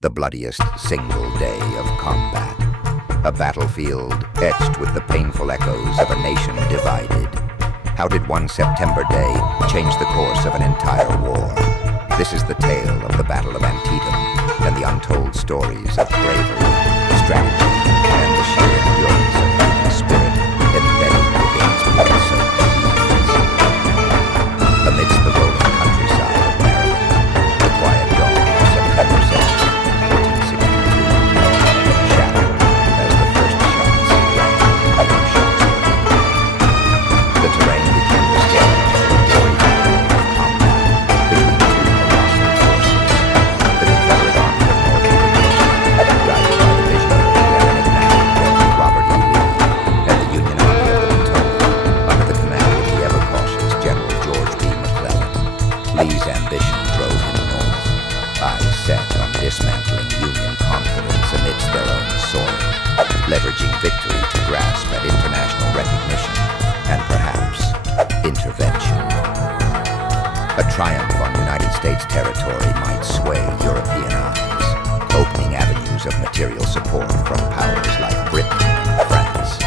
the bloodiest single day of combat. A battlefield etched with the painful echoes of a nation divided. How did one September day change the course of an entire war? This is the tale of the Battle of Antietam and the untold stories of bravery, strategy, and the sheer endurance of human spirit embedded within its blood-soaked fields. Amidst the rolling countryside of Maryland, the quiet dawn of September 7th, 1862, shattered as the first shots rang out of Sharpsburg. The terrain became the stage of a gory battle of combat between two colossal forces. The Confederate Army of Northern Virginia, guided by the visionary and enigmatic General Robert E. Lee, and the Union Army of the Potomac, under the command of the ever-cautious General George B. McClellan. Lee's ambition drove him north, eyes set on dismantling Union confidence amidst their own soil, leveraging victory to grasp at international recognition and perhaps intervention. A triumph on United States territory might sway European eyes, opening avenues of material support from powers like Britain and France.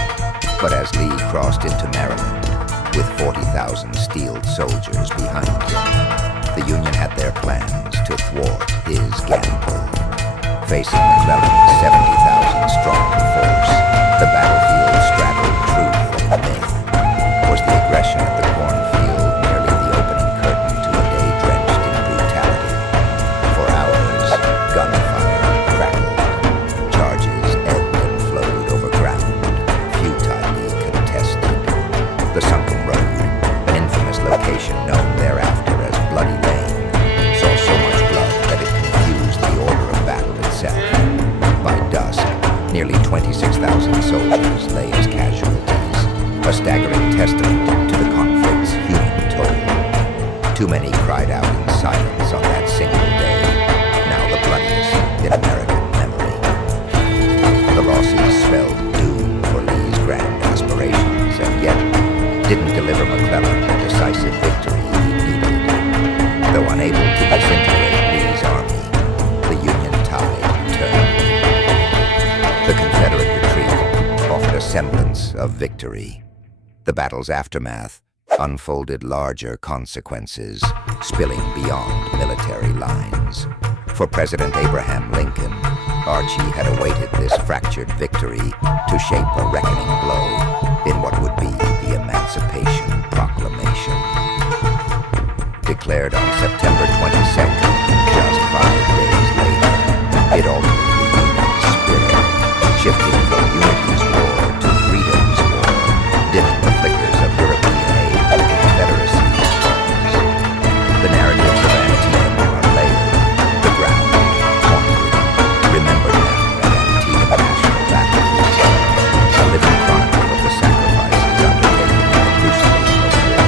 But as Lee crossed into Maryland, with 40,000 steeled soldiers behind him, the Union had their plans to thwart his gamble. Facing McClellan's 70,000-strong force, the battlefield straddled truth and myth. Was the aggression at the cornfield merely the opening curtain to a day drenched in brutality? For hours, gunfire crackled, charges ebbed and flowed over ground, futilely contested. The sunken road, an infamous location known thereafter as Bloody Lane, saw so much blood that it confused the order of battle itself. By dusk, nearly 26,000 soldiers lay as casualties, a staggering testament to the conflict's human toll. Too many cried out in silence on that single day, now the bloodiest in American memory. The losses spelled doom for Lee's grand aspirations, and yet didn't deliver McClellan the decisive victory he needed. Though unable to disintegrate Lee's army, the Union tide turned. The Confederate retreat offered a semblance of victory. The battle's aftermath unfolded larger consequences, spilling beyond military lines. For President Abraham Lincoln, Archie had awaited this fractured victory to shape a reckoning blow in what would be the Emancipation Proclamation. Declared on September 22nd, just 5 days later, it altered the Union's spirit, shifting from Unity's war to Freedom's war, dimming the flickers of European aid to Confederacy's cause. The narratives of Antietam are layered, the ground haunted, remembered now at Antietam National Battlefield, a living chronicle of the sacrifices undertaken in the crucible of war.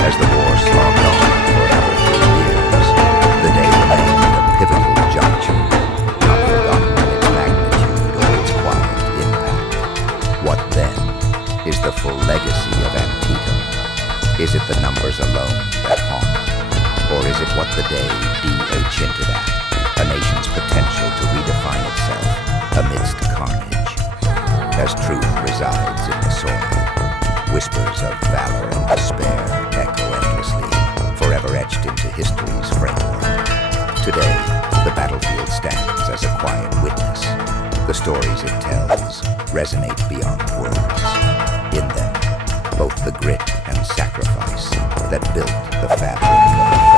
As the war slogged on for another 3 years, the day remained a pivotal juncture, not forgotten in its magnitude or its quiet impact. What then is the full legacy of Antietam? Is it the numbers alone that haunt? Or is it what the day D.H. hinted at, a nation's potential to redefine itself amidst carnage? As truth resides in the soil, whispers of valor and despair echo endlessly, forever etched into history's framework. Today, the battlefield stands as a quiet witness. The stories it tells resonate beyond words. In them, both the grit and sacrifice that built the fabric of